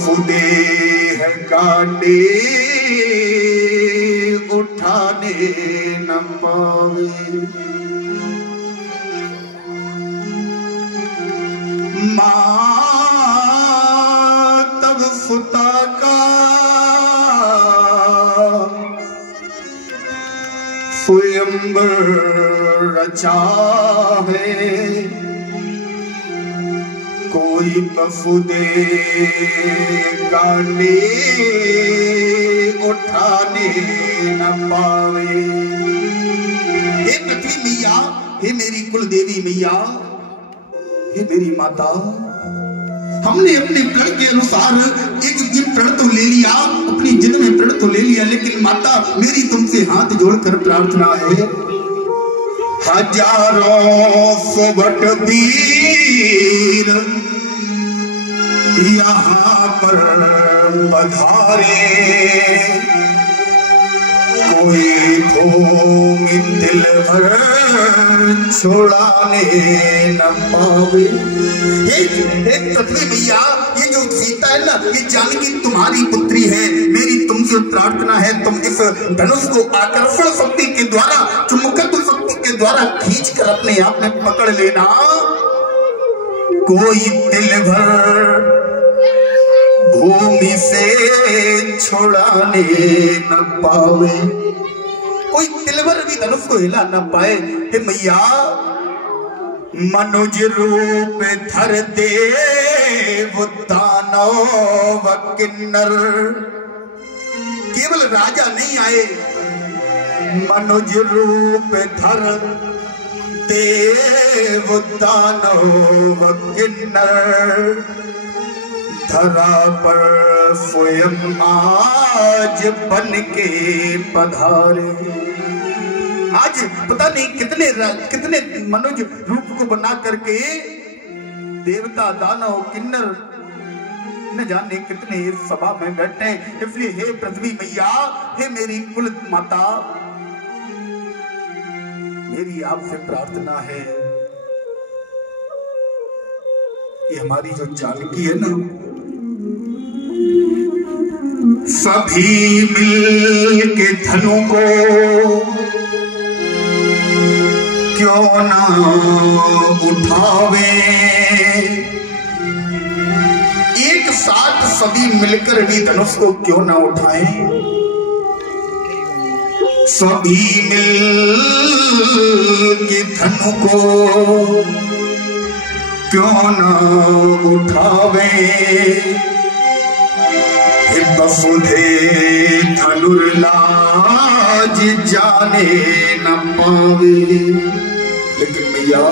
फुदे है काटे उठाने न पावे। मातब फुता का स्वयंवर रचा है, कोई बफुदे काटे उठाने न पावे। हे पृथ्वी मैया, हे मेरी कुल देवी मैया, हे मेरी माता, हमने अपने प्रण के अनुसार एक प्रण तो ले लिया, अपनी जिद में प्रण तो ले लिया, लेकिन माता मेरी तुमसे हाथ जोड़कर प्रार्थना है, हजारों सुबट वीर यहाँ पर पधारे, कोई भूमि दिल भर छोड़ाने न पावे। हे पृथ्वी मैया, ये जो सीता है ना, ये जानकी तुम्हारी पुत्री है। मेरी तुमसे प्रार्थना है, तुम इस धनुष को आकर्षण शक्ति के द्वारा, चुंबकत्व शक्ति के द्वारा खींच कर अपने आप में पकड़ लेना। कोई दिल भर भूमि से छोड़ाने न पावे, कोई तिलवर भी धनुष को हिला न पाए। हे मैया, मनुज रूप धर देव दानव व किन्नर, केवल राजा नहीं आए, मनुज रूप धर देव दानव व किन्नर, धरा पर स्वयं आज बन के पधारे। आज पता नहीं कितने मनुज रूप को बना करके देवता दानव किन्नर न जाने कितने इस सभा में बैठे। इसलिए हे पृथ्वी मैया, हे मेरी कुल माता, मेरी आपसे प्रार्थना है, ये हमारी जो जानकी है ना, सभी मिल के धनु को क्यों ना उठावे, एक साथ सभी मिलकर भी धनुष को क्यों ना उठाएं, सभी मिल के धनु को क्यों ना उठावे, बफुदे धनुर्लाज जाने न पावे। लेकिन मैया,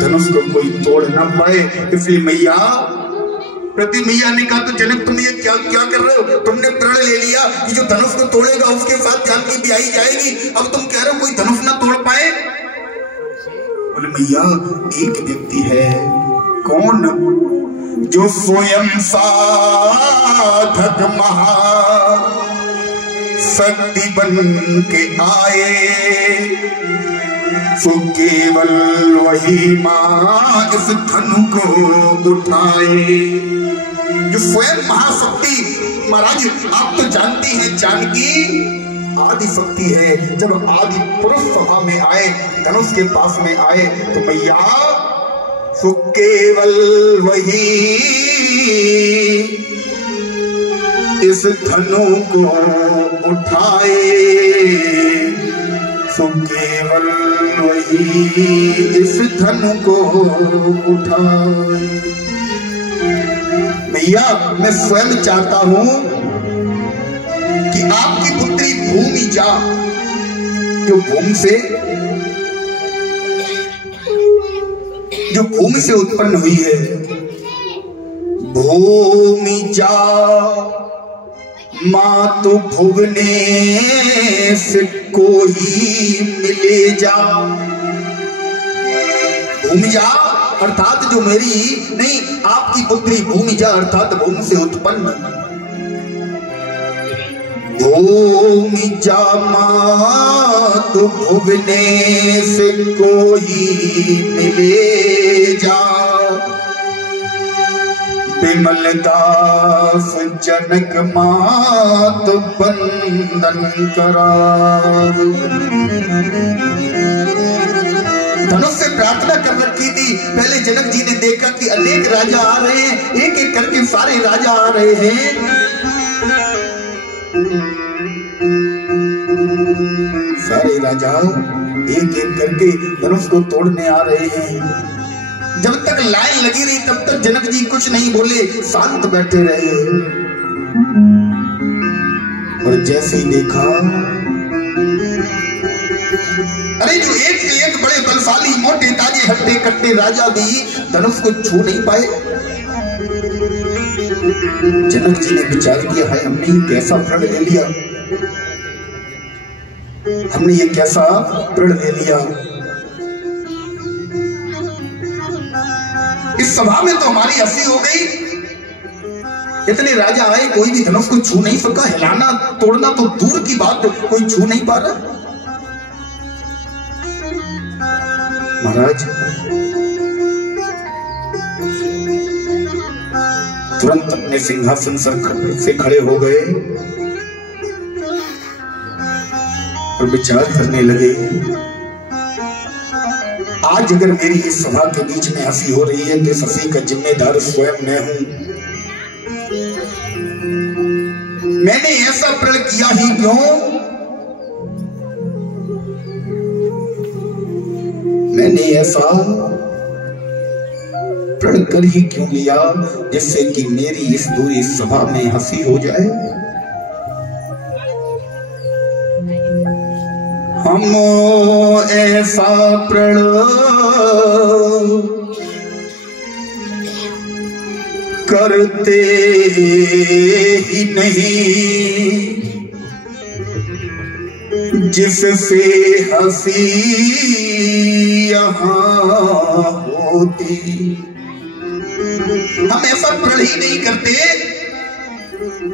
धनुष को कोई तोड़ न पाए, इसलिए मैया, पृथ्वी मैया ने कहा, तो जनक तुम ये क्या कर रहे हो? तुमने प्रण ले लिया कि जो धनुष को तोड़ेगा उसके साथ जानकी भी आई जाएगी, अब तुम कह रहे हो कोई धनुष ना तोड़ पाए? बोले मैया, एक व्यक्ति है, कौन? जो स्वयं साधक महा शक्ति बन के आए, सो केवल वही मां इस धनु को उठाए। जो स्वयं महाशक्ति, महाराज आप तो जानती हैं, जानकी आदि शक्ति है। जब आदि पुरुष सभा में आए, धनुष के पास में आए, तो मैया सो केवल वही इस धनु को उठाए, सो केवल वही इस धनु को उठाए। मैया, मैं स्वयं चाहता हूं कि आपकी पुत्री भूमि जा, जो भूमि से उत्पन्न हुई है, भूमि जा मातु भुवनेश कोई मिले जा। भूमि जा अर्थात जो मेरी नहीं, आपकी पुत्री भूमि जा अर्थात भूमि से उत्पन्न। भूमि जा मातु भुवनेश कोई मिले जा, बिमल दास जनक मात बंदन कराव। धनुष से प्रार्थना कर रखी थी। पहले जनक जी ने देखा कि अनेक राजा आ रहे हैं, एक एक करके सारे राजा आ रहे हैं। सारे राजा एक एक करके धनुष को तोड़ने आ रहे हैं। जब तक लाइन लगी रही तब तक जनक जी कुछ नहीं बोले, शांत बैठे रहे। और जैसे ही देखा, अरे जो एक से एक बड़े बलशाली मोटे ताजे हट्टे कट्टे राजा भी धनुष को छू नहीं पाए। जनक जी ने विचार किया, है हमने ये कैसा प्रण ले लिया, हमने ये कैसा प्रण ले लिया। इस सभा में तो हमारी हंसी हो गई। इतने राजा आए, कोई भी धनुष को छू नहीं सका। हिलाना तोड़ना तो दूर की बात, कोई छू नहीं पा रहा। महाराज तुरंत अपने सिंहासन से खड़े हो गए और विचार करने लगे, आज अगर मेरी इस सभा के बीच में हंसी हो रही है तो इस हंसी का जिम्मेदार स्वयं मैं हूं। मैंने ऐसा प्रण किया ही क्यों, मैंने ऐसा प्रण कर ही क्यों लिया जिससे कि मेरी इस पूरी सभा में हंसी हो जाए। हम ऐसा प्रण करते ही नहीं जिससे हंसी यहाँ होती। हम ऐसा प्रण ही नहीं करते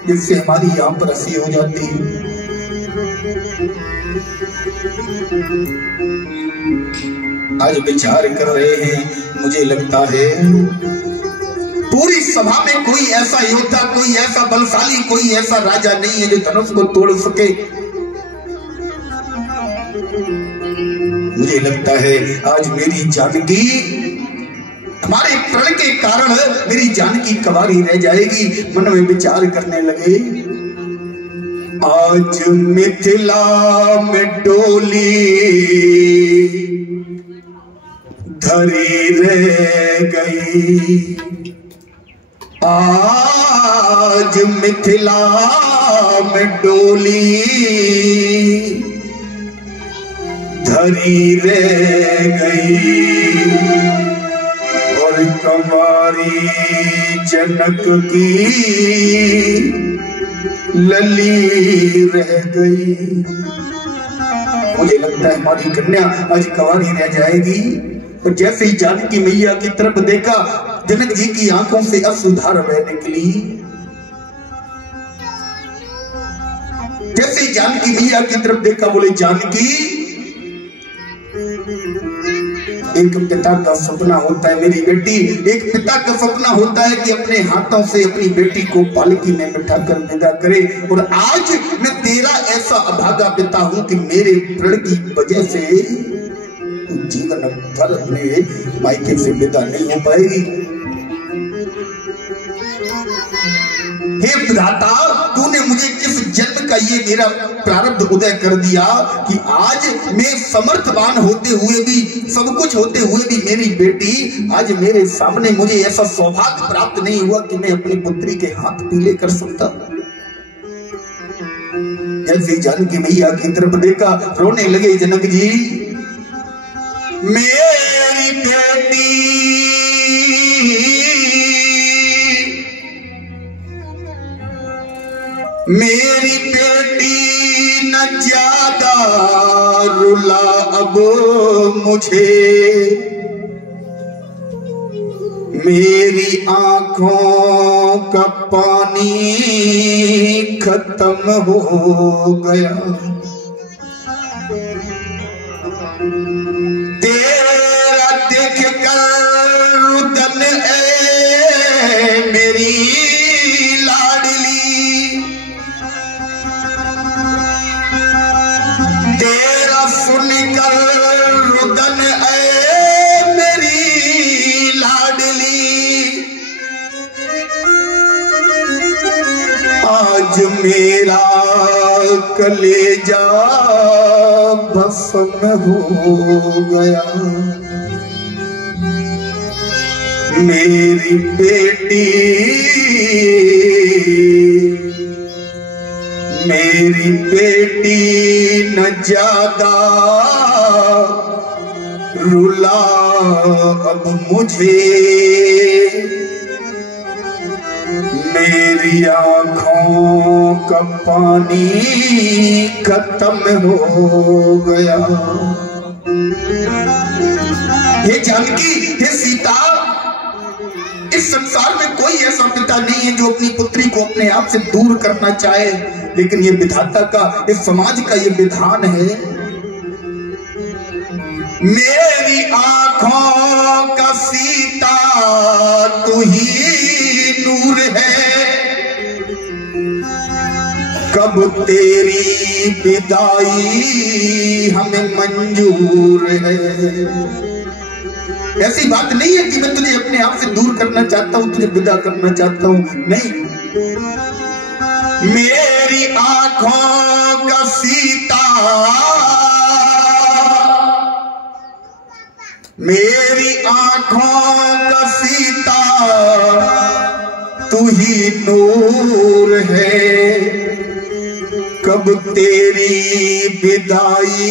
जिससे हमारी यहाँ पर हंसी हो जाती। आज विचार कर रहे हैं, मुझे लगता है पूरी सभा में कोई ऐसा योद्धा, कोई ऐसा बलशाली, कोई ऐसा राजा नहीं है जो धनुष को तोड़ सके। मुझे लगता है आज मेरी जानकी, हमारे प्रण के कारण मेरी जानकी कवारी रह जाएगी। मन में विचार करने लगे, आज मिथिला में डोली धरी रह गई, आज मिथिला में डोली धरी रह गई और कवारी जनक की लली रह गई। मुझे लगता है हमारी कन्या आज कवारी रह जाएगी। और जैसे ही जानकी मैया की तरफ देखा, जनक जी की आंखों से अश्रुधार बह निकली। जैसे ही जानकी मैया की तरफ देखा, बोले जानकी, एक पिता का सपना होता है मेरी बेटी, एक पिता का सपना होता है कि अपने हाथों से अपनी बेटी को पालकी में बिठाकर विदा करे। और आज मैं तेरा ऐसा अभागा पिता हूं कि मेरे प्रण की वजह से जीवन भर अपने मायके से विदा नहीं हो पाएगी। हे विधाता, तूने मुझे किस जन्म का ये मेरा प्रारब्ध उदय कर दिया कि आज मैं समर्थवान होते हुए भी, सब कुछ होते हुए भी मेरी बेटी आज मेरे सामने, मुझे ऐसा सौभाग्य प्राप्त नहीं हुआ कि मैं अपनी पुत्री के हाथ पीले कर सकता। जैसे जानकी मैया की तरफ देखा, रोने लगे जनक जी। मेरी बेटी मेरी बेटी न ज्यादा रुला अब मुझे, मेरी आंखों का पानी खत्म हो गया। तेरा देख कर रुदन मेरी आज मेरा कलेजा भस्म हो गया, मेरी बेटी न ज्यादा रुला अब मुझे, मेरी आंखों का पानी खत्म हो गया। हे जानकी, हे सीता, इस संसार में कोई ऐसा पिता नहीं है जो अपनी पुत्री को अपने आप से दूर करना चाहे, लेकिन ये विधाता का, इस समाज का ये विधान है। मेरी आंखों का सीता तू ही नूर है, कब तेरी विदाई हमें मंजूर है। ऐसी बात नहीं है कि मैं तुझे अपने आप से दूर करना चाहता हूं, तुझे विदा करना चाहता हूं, नहीं। मेरी आंखों का सीता, मेरी आंखों का सीता तू ही नूर है, कब तेरी विदाई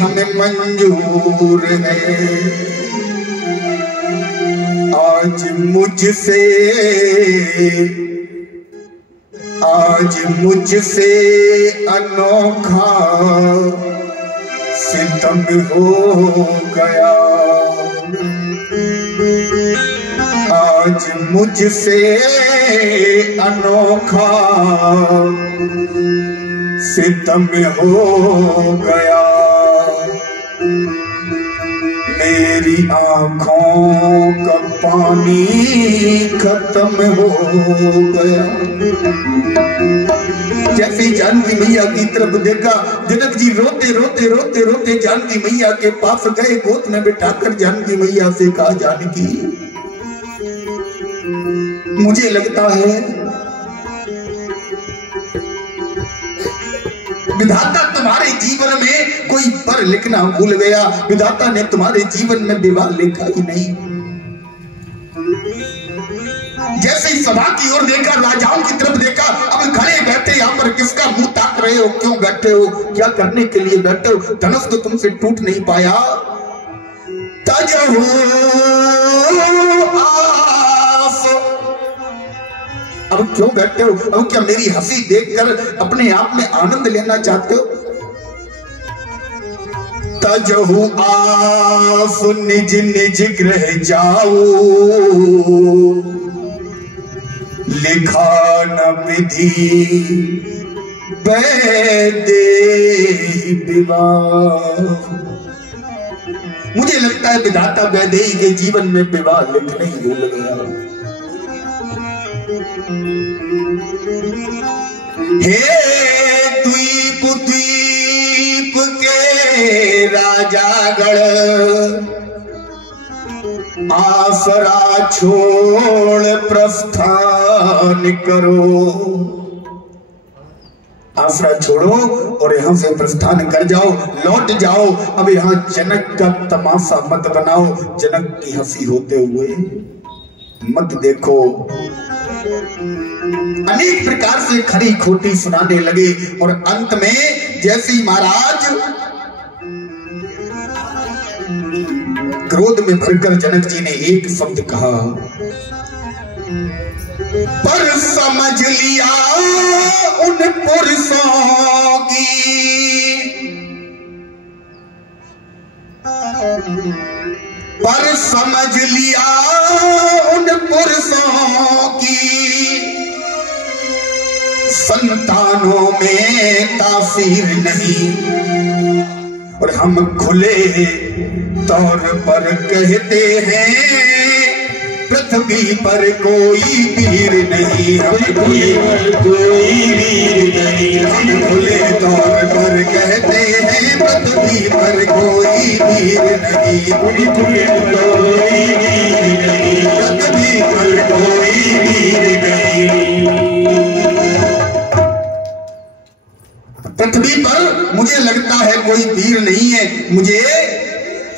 हमें मंजूर है। आज मुझसे अनोखा सितम हो गया, आज मुझसे अनोखा सितम हो गया, मेरी आंखों का पानी खत्म हो गया। जैसे जानकी मैया की तरफ देखा, जनक जी रोते रोते रोते रोते जानकी मैया के पास गए, गोद में बिठाकर जानकी मैया से कहा, जानकी मुझे लगता है विधाता तुम्हारे जीवन में कोई पर लिखना भूल गया, विधाता ने तुम्हारे जीवन में विवाह लिखा ही नहीं। जैसे ही सभा की ओर देखा, राजाओं की तरफ देखा, अब खड़े बैठे यहाँ पर किसका मुंह ताक रहे हो, क्यों बैठे हो, क्या करने के लिए बैठे हो, धनुष तो तुमसे टूट नहीं पाया। तजहू आस, अब क्यों बैठे हो, अब क्या मेरी हंसी देखकर अपने आप में आनंद लेना चाहते हो। तजहू आस निज निज गृह जाओ, लिखा न विधि वैदेही विवाह। मुझे लगता है विधाता वैदेही के जीवन में विवाह लिखने ही भूल गया। हे द्वीप द्वीप के राजागण, आसरा छोड़ प्रस्थान करो, आसरा छोड़ो और यहां से प्रस्थान कर जाओ, लौट जाओ। अब यहां जनक का तमाशा मत बनाओ, जनक की हंसी होते हुए मत देखो। अनेक प्रकार से खरी खोटी सुनाने लगे और अंत में जैसे महाराज क्रोध में भरकर जनक जी ने एक शब्द कहा, पर समझ लिया उन पुरुषों की, पर समझ लिया उन पुरुषों की, संतानों में तासीर नहीं। और हम खुले तौर पर कहते हैं, पृथ्वी पर कोई वीर नहीं, हम खुले पर कोई वीर नहीं, हम खुले तौर पर कहते हैं, पृथ्वी पर कोई वीर नहीं, खुले कोई वीर नहीं, पृथ्वी पर कोई वीर नहीं। मुझे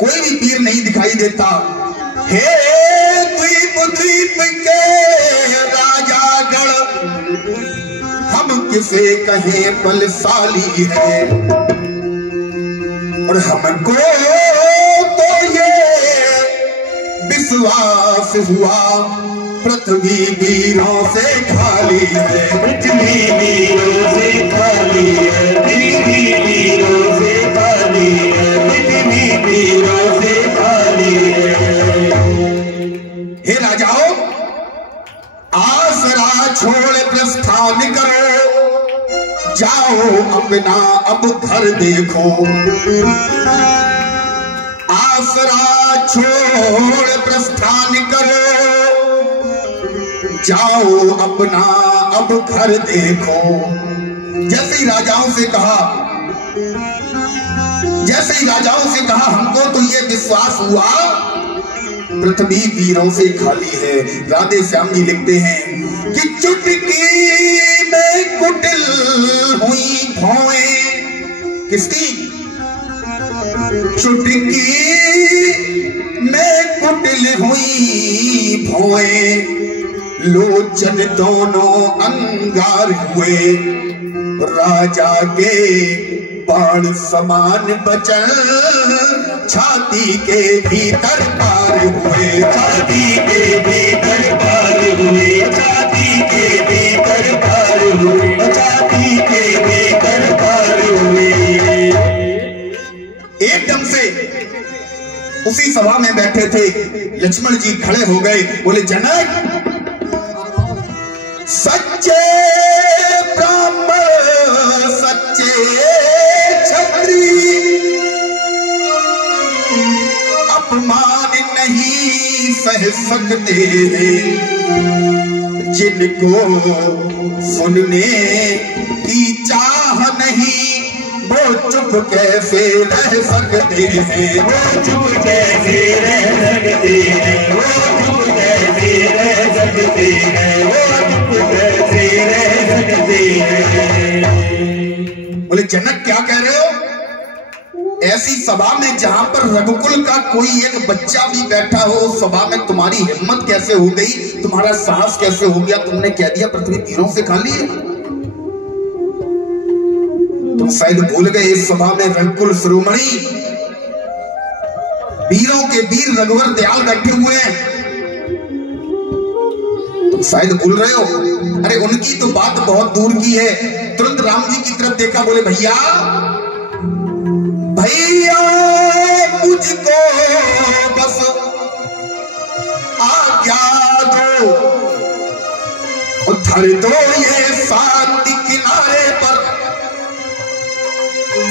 कोई भी वीर नहीं दिखाई देता। हे द्वीप द्वीप के राजागण, हम किसे कहें बलशाली है, और हमको तो ये विश्वास हुआ पृथ्वी वीरों से खाली है, पृथ्वी वीरों से खाली है, पृथ्वी वीरों से खाली है, पृथ्वी वीरों से खाली है। हे राजाओं, आसरा छोड़ प्रस्थान करो, जाओ अपना अब घर देखो। आसरा छोड़ प्रस्थान करो, जाओ अपना अब घर देखो। जैसे ही राजाओं से कहा, हमको तो ये विश्वास हुआ पृथ्वी वीरों से खाली है। राधे श्याम जी लिखते हैं कि चुटकी में कुटिल हुई भौएं, किसकी? चुटकी में कुटिल हुई भौएं, लोचन दोनों अंगार हुए, राजा के बाण समान बचन छाती के भीतर पार हुए, छाती के भीतर पार हुए, छाती के भीतर पार हुए, छाती के भीतर पार हुए। एकदम से उसी सभा में बैठे थे लक्ष्मण जी खड़े हो गए, बोले जनक, सच्चे ब्राह्मण सच्चे क्षत्रिय अपमान नहीं सह सकते, जिनको सुनने की चाह नहीं वो चुप कैसे रह सकते हैं, वो चुप कैसे रह सकते हैं, वो चुप कैसे रह सकते हैं, वो चुप कैसे रह सकते हैं। बोले जनक क्या कह रहे हो? ऐसी सभा में जहां पर रघुकुल का कोई एक बच्चा भी बैठा हो, उस सभा में तुम्हारी हिम्मत कैसे हो गई, तुम्हारा साहस कैसे हो गया, तुमने कह दिया पृथ्वी वीरों से खाली है? तुम शायद भूल गए इस सभा में रघुकुल शिरोमणि वीरों के वीर रघुवर दयाल बैठे हुए हैं, तुम शायद भूल रहे हो। अरे उनकी तो बात बहुत दूर की है। तुरंत राम जी की तरफ देखा, बोले भैया भैया मुझको बस आज्ञा दो, धर दो ये शांति किनारे पर,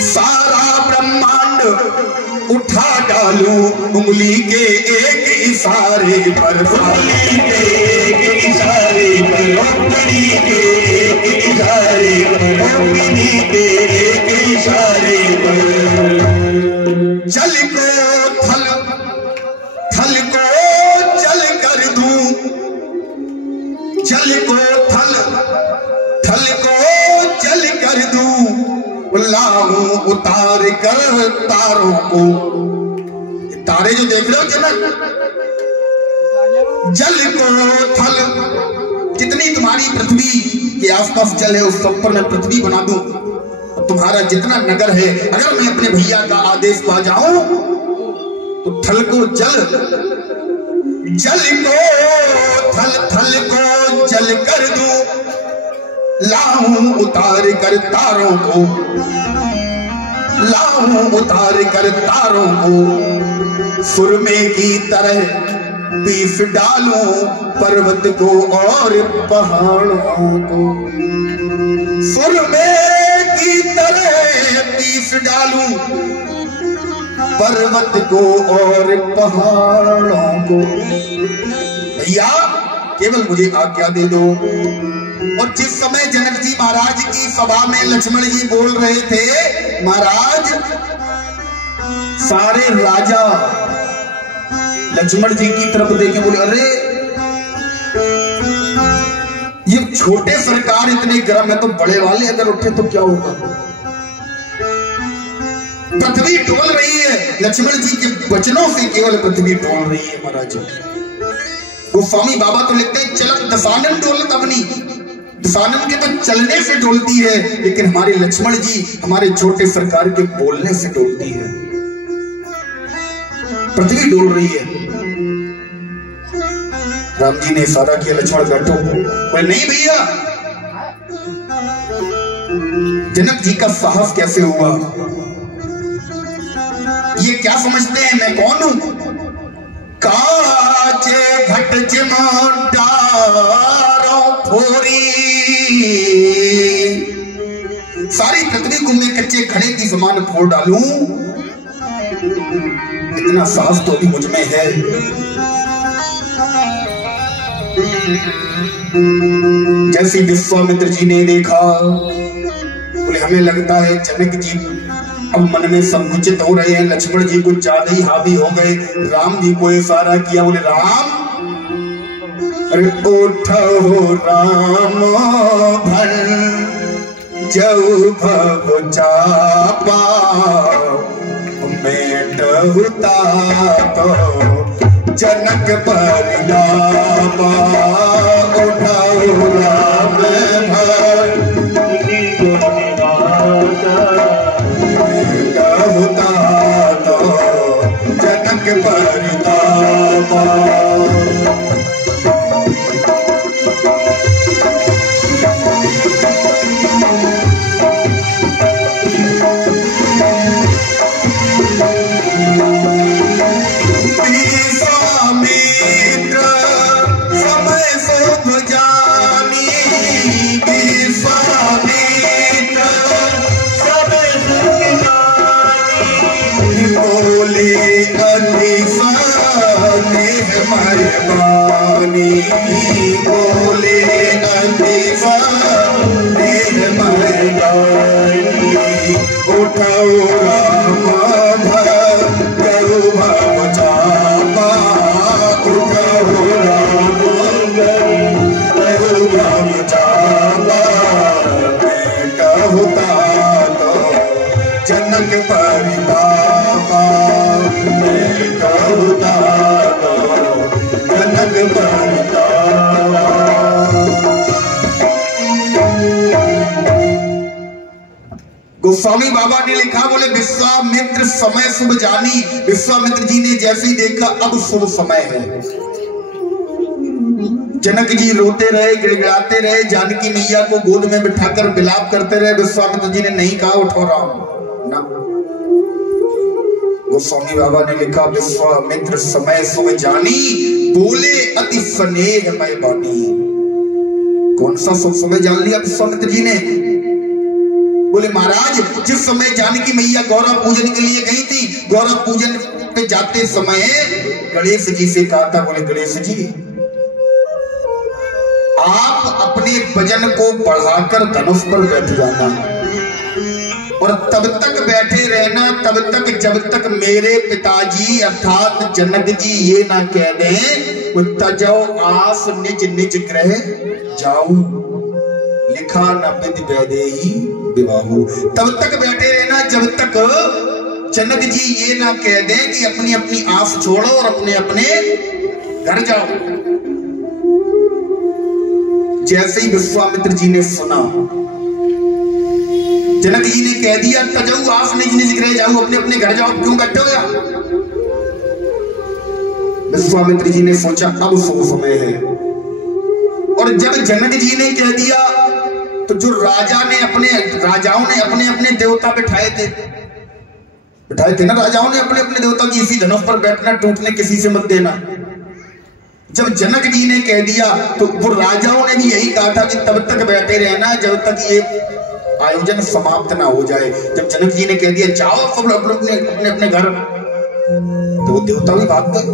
सारा ब्रह्मांड उठा डालू उंगली के एक इशारे पर, उंगली के एक इशारे पर, उंगली के एक इशारे पर, उंगली के एक इशारे पर। जल को थल, थल को जल कर दूं, जल को थल, थल को जल कर दूं, लाऊं उतार कर तारों को। तारे जो देख रहे हो जनक, जल को थल, जितनी तुम्हारी पृथ्वी के आसपास जल है उस सब पर मैं पृथ्वी बना दूं। तुम्हारा जितना नगर है, अगर मैं अपने भैया का आदेश पा जाऊं तो थल को जल, जल को थल, थल को जल कर दूं, लाऊं उतार कर तारों को, लाऊं उतार कर तारों को, सुरमे की तरह पीस डालूं पर्वत को और पहाड़ों को, सुरमे की तरह पीस डालूं पर्वत को और पहाड़ों को। भैया केवल मुझे आज्ञा दे दो। और जिस समय जनक जी महाराज की सभा में लक्ष्मण जी बोल रहे थे, महाराज सारे राजा लक्ष्मण जी की तरफ देखे, बोले अरे ये छोटे सरकार इतने गर्म है, तो बड़े वाले अगर उठे तो क्या होगा? पृथ्वी डोल रही है, लक्ष्मण जी के वचनों से केवल पृथ्वी डोल रही है महाराज। गोस्वामी बाबा तो लिखते हैं चलत दसानन डोलत अपनी, दसानन के तो चलने से डोलती है, लेकिन हमारे लक्ष्मण जी हमारे छोटे सरकार के बोलने से डोलती है। पृथ्वी डोल रही है। राम जी ने इशारा किया लक्ष्मण बैठो, बोले नहीं भैया। जनक जी का साहस कैसे हुआ, ये क्या समझते हैं मैं कौन हूं? काचे घट जिमारो फोरी, सारी पृथ्वी को मैं कच्चे खड़े की समान फोड़ डालूं, इतना साहस तो अभी मुझ में है। जैसे विश्वामित्र जी ने देखा, बोले हमें लगता है जनक जी अब मन में संकुचित हो रहे हैं, लक्ष्मण जी कुछ ज्यादा ही हावी हो गए। राम जी को इशारा किया, बोले राम अरे उठो राम भन जऊ भव चापा, मेटहुता तो जनक परितापा, उठाओ राम भन मेटहुता तो जनक परितापा। बोले उठाओ राम भव चापा, उठाओ राम भव चापा, बेटा होता तो जनक परितापा, बेटा होता तो जनक परितापा। गोस्वामी बाबा ने लिखा, बोले विश्वामित्र समय शुभ जानी, विश्वामित्र जी ने जैसे ही देखा अब शुभ समय है। जनक जी रोते रहे, गिड़गिड़ाते रहे, जानकी मैया को गोद में बिठाकर विलाप करते रहे। विश्वामित्र जी ने नहीं कहा उठो राम ना। गोस्वामी बाबा ने लिखा, विश्वामित्र समय शुभ जानी, बोले अति स्नेहमय वाणी। कौन सा शुभ समय जान लिया विश्वामित्र जी ने? बोले महाराज जिस समय जानकी मैया गौरव पूजन के लिए गई थी, गौरव पूजन पे जाते समय गणेश जी से कहा था, बोले गणेश जी आप अपने वजन को बढ़ाकर धनुष पर बैठ जाना और तब तक बैठे रहना, तब तक जब तक मेरे पिताजी अर्थात जनक जी ये ना कह दें तजो आस निज निज ग्रह जाऊं, लिखा न विधि वैदेही विवाहु। तब तक बैठे रहना जब तक जनक जी ये ना कह दें कि अपनी अपनी आस छोड़ो और अपने अपने घर जाओ। जैसे ही विश्वामित्र जी ने सुना, जनक जी ने कह दिया तजऊ आस निज निज ग्रह जाओ, अपने अपने घर जाओ, क्यों बैठे हो गया? विश्वामित्र जी ने सोचा अब शुभ समय है। और जब जनक जी ने कह दिया तो जो राजाओं ने अपने अपने देवता बिठाए थे ना, राजाओं ने अपने अपने देवता की इसी धनुष पर बैठना, टूटने किसी से मत देना। जब जनक जी ने कह दिया तो वो राजाओं ने भी यही कहा था कि तब तक बैठे रहना जब तक ये आयोजन समाप्त ना हो जाए। जब जनक जी ने कह दिया जाओ सब अपने अपने घर, तो वो देवता भी भाग गए,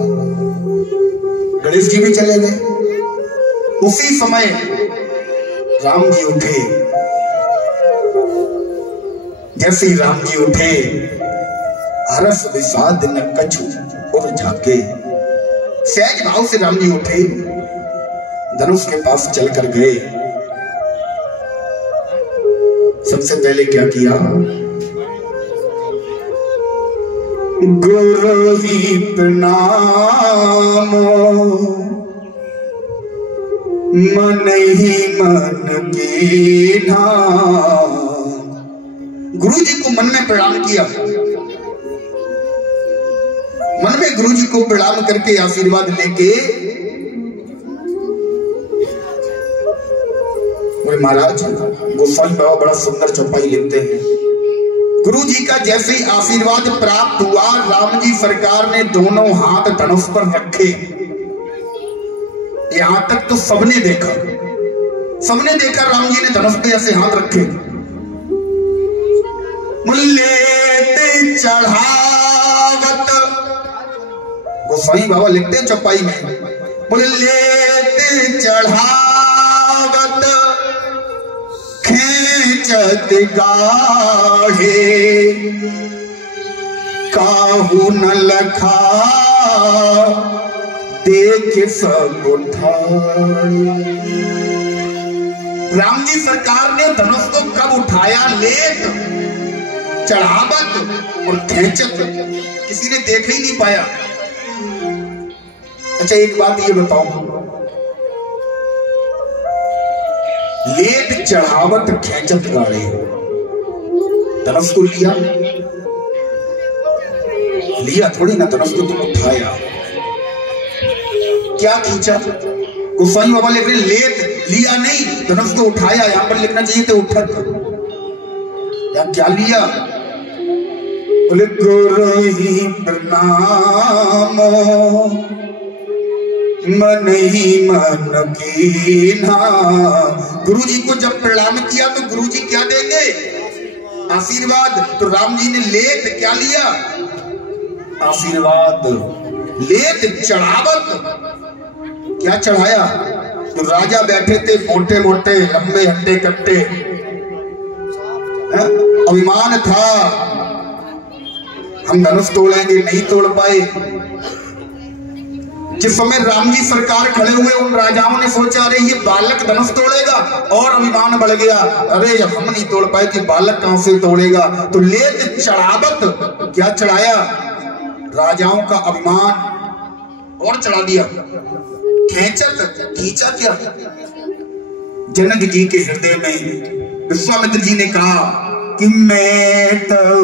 गणेश जी भी चले गए। उसी समय राम जी उठे। जैसे ही राम जी उठे, हरस विषाद न कछु और झाके, सहज भाव से राम जी उठे, धनुष के पास चलकर गए। सबसे पहले क्या किया, गुरु ही प्रणाम मन ही मन की नाम। गुरु जी को मन में प्रणाम किया, मन में गुरु जी को प्रणाम करके आशीर्वाद लेके बोले महाराज गोस्वामी बाबा बड़ा सुंदर चौपाई लिखते हैं। गुरु जी का जैसे ही आशीर्वाद प्राप्त हुआ, राम जी सरकार ने दोनों हाथ धनुष पर रखे। यहां तक तो सबने देखा राम जी ने धनुष पे ऐसे हाथ रखे। लेते चढ़ावत, गोस्वामी बाबा लिखते हैं चौपाई में, बोले लेते चढ़ावत खेचत गाढ़े काहू न लखा देख सब उठाए। राम जी सरकार ने धनुष को कब उठाया? लेत, चढ़ावत और खेचत, किसी ने देख ही नहीं पाया। अच्छा एक बात ये बताओ, लेट चढ़ावत खेचत गाड़े, धनुष को लिया थोड़ी ना, धनुष को तुम उठाया, क्या खींचा? गोस्वामी बाबा लिख रहे लेट लिया नहीं, धनुष को उठाया। यहां पर लिखना चाहिए थे उठत, या क्या लिया? बोले गुरु ही प्रणाम मन ही मन की ना। गुरु जी को जब प्रणाम किया तो गुरु जी क्या देंगे? आशीर्वाद। तो राम जी ने लेत क्या लिया? आशीर्वाद। लेत चढ़ावत क्या चढ़ाया? तो राजा बैठे थे, मोटे मोटे लंबे हट्टे कट्टे, अभिमान था, हम धनुष तोड़ेंगे, नहीं तोड़ पाए। जिस समय राम जी सरकार खड़े हुए, उन राजाओं ने सोचा अरे ये बालक धनुष तोड़ेगा, और अभिमान बढ़ गया, अरे जब हम नहीं तोड़ पाए कि बालक कहां से तोड़ेगा। तो लेत चढ़ावत क्या चढ़ाया? राजाओं का अभिमान और चढ़ा दिया। खेचत, खींचा क्या? जनक जी के हृदय में विश्वामित्र जी ने कहा कि मैं तो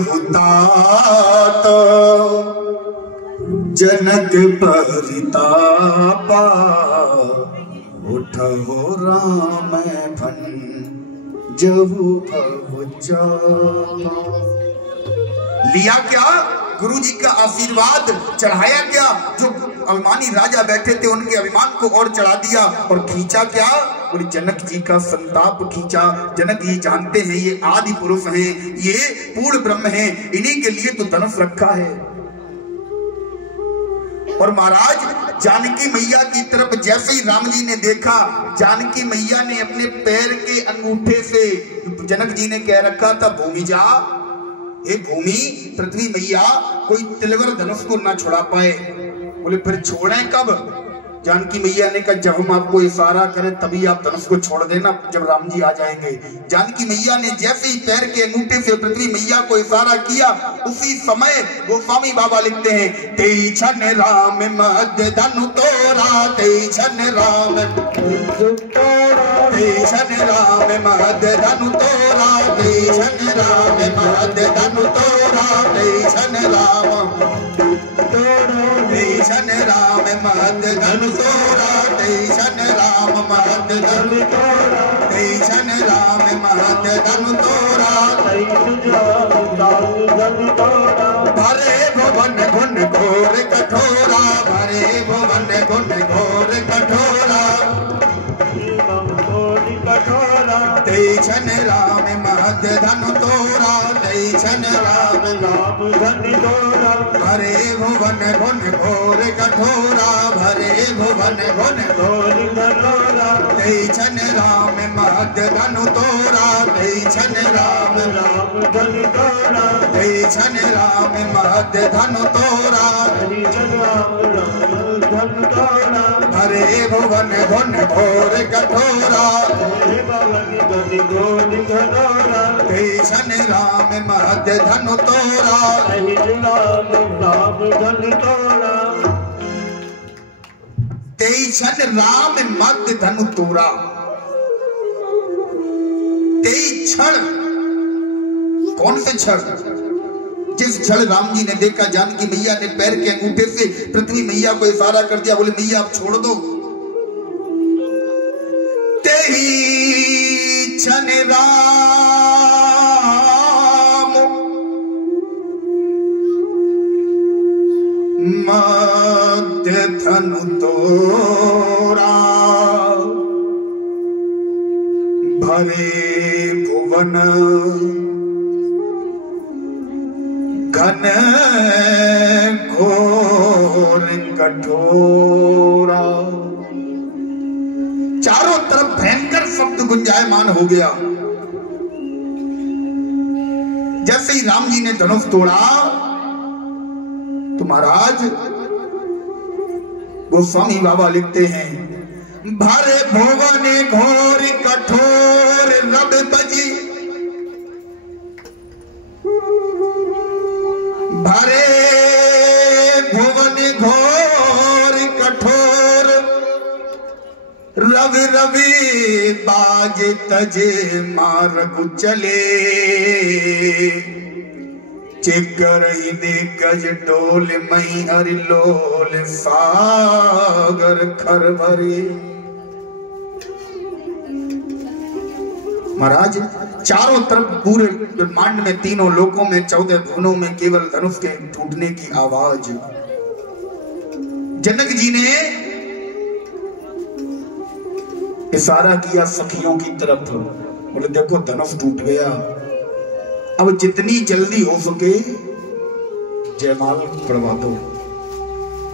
जनक परितापा उठो राम भन जबु भवुचा। लिया क्या? गुरु जी का आशीर्वाद। चढ़ाया क्या? जो अभिमानी राजा बैठे थे उनके अभिमान को और चढ़ा दिया। और खींचा क्या? बोले जनक जी का संताप खींचा। जनक जी जानते हैं ये आदि पुरुष हैं, ये पूर्ण ब्रह्म हैं, इन्हीं के लिए तो धनुष रखा है। और महाराज जानकी मैया की तरफ जैसे ही राम जी ने देखा, जानकी मैया ने अपने पैर के अंगूठे से, जनक जी ने कह रखा था भूमि जा, हे भूमि पृथ्वी मैया, कोई तिलवर धनुष को ना छुड़ा पाए। बोले फिर छोड़ें कब? जानकी मैया ने कहा जब हम आपको इशारा करें तभी आप धनुष को छोड़ देना, जब राम जी आ जाएंगे। जानकी मैया ने जैसे ही पैर के अंगूठे से पृथ्वी मैया को इशारा किया, उसी समय गोस्वामी बाबा लिखते हैं तेई छन राम मध्य धनु तोरा, तेई छन राम तेई छन राम मध्य धनु तोरा, तेई छन राम मध्य धनु तोरा, तेई छन राम तेईशन राम मध्य धनु तोरा, तेईशन राम मध्य धनु तोरा, तेईशन राम मध्य धनु तोरा। भरे भुवन गुण घोर कठोरा, भरे भुवन गुण घोर कठोरा, तेईशन राम मध्य धनु तोरा, तेईशन राम धनु तोरा। भरे भुवन गुण घोर कठोरा, भरे भुवन गुण घोर कठोरा, तेईशन राम मध्य धनु तोरा, तेईशन राम धनु तोरा, तेईशन राम मध्य धनु तोरा, तेईशन राम धनु तोरा। भरे भुवन गुण घोर कठोरा, तेईशन छन राम मद धनु तोरा, तेई छन राम मद धनु तोरा। तेई क्षण, कौन से क्षण? जिस क्षण राम जी ने देखा जानकी मैया ने पैर के अंगूठे से पृथ्वी मैया को इशारा कर दिया, बोले मैया आप छोड़ दो। तेही क्षण राम मध्य धनु तोरा, भरे भुवन घन घोर कठोरा। चारों तरफ भयंकर शब्द गुंजायमान हो गया। जैसे ही राम जी ने धनुष तोड़ा तो महाराज गोस्वामी बाबा लिखते हैं, भरे भुवन घोर कठोर रब बजी, भरे भुवन घोर कठोर रवि रवि बाज तजे मार्ग चले, चिकर दे गज डोल मई हरि लोल सागर खर भरे। महाराज चारों तरफ पूरे ब्रह्मांड में, तीनों लोकों में, 14 भुवनों में केवल धनुष के टूटने की आवाज। जनक जी ने इशारा किया सखियों की तरफ, बोले देखो धनुष टूट गया, अब जितनी जल्दी हो सके जयमाल पढ़वा दो।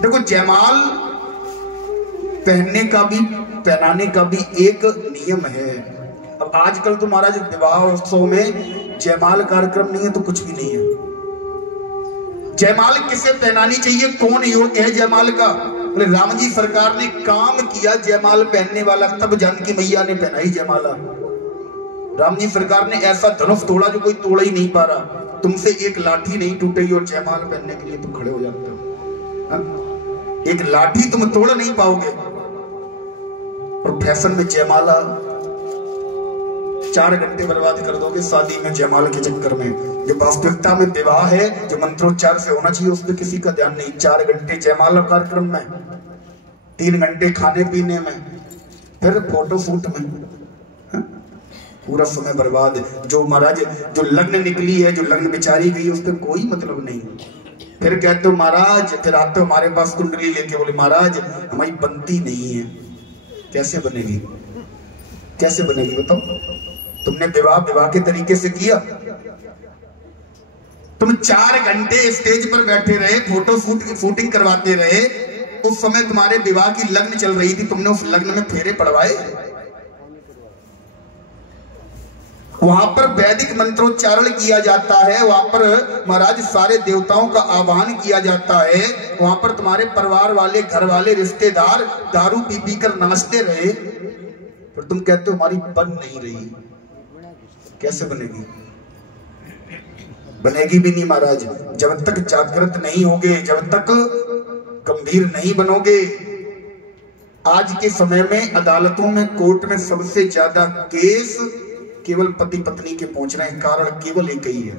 देखो जयमाल पहनने का भी, पहनाने का भी एक नियम है। अब आजकल तो महाराज विवाह उत्सव में जयमाल कार्यक्रम नहीं है तो कुछ भी नहीं है। जयमाल किसे पहनानी चाहिए, कौन योग्य है जयमाल का? बोले राम जी सरकार ने काम किया जयमाल पहनने वाला, तब जानकी मैया ने पहनाई जयमाला। राम जी सरकार ने ऐसा धनुष तोड़ा जो कोई तोड़ ही नहीं पा रहा। तुमसे एक लाठी नहीं टूटेगी और जयमाल पहनने के लिए तुम खड़े हो जाते हो। एक लाठी तुम तोड़ नहीं पाओगे और फैशन में जयमाला 4 घंटे बर्बाद कर दोगे शादी में जयमाल के चक्कर में। जो वास्तविकता में विवाह है, जो मंत्रोच्चार से होना चाहिए, उस पर किसी का ध्यान नहीं। 4 घंटे जयमाला कार्यक्रम में, 3 घंटे खाने पीने में, फिर फोटो शूट में, पूरा समय बर्बाद। जो महाराज जो लग्न निकली है, जो लग्न बिचारी गई, उस पर कोई मतलब नहीं। फिर कहते हो महाराज, फिर आते हो हमारे पास कुंडली लेके, बोले महाराज हमारी बनती नहीं है। कैसे बनेगी, कैसे बनेगी बताओ? तुमने विवाह के तरीके से किया? तुम 4 घंटे स्टेज पर बैठे रहे, फोटो शूटिंग करवाते रहे, उस समय तुम्हारे विवाह की लग्न चल रही थी, तुमने उस लग्न में फेरे पड़वाए? वहां पर वैदिक मंत्रोच्चारण किया जाता है, वहां पर महाराज सारे देवताओं का आह्वान किया जाता है। वहां पर तुम्हारे परिवार वाले, घर वाले, रिश्तेदार दारू पी पी कर नाचते रहे, पर तुम कहते हो हमारी बन नहीं रही। कैसे बनेगी? बनेगी भी नहीं महाराज। जब तक जागृत नहीं होगे, जब तक गंभीर नहीं बनोगे। आज के समय में अदालतों में, कोर्ट में सबसे ज्यादा केस केवल पति पत्नी के पहुंच रहे हैं। कारण केवल एक ही है,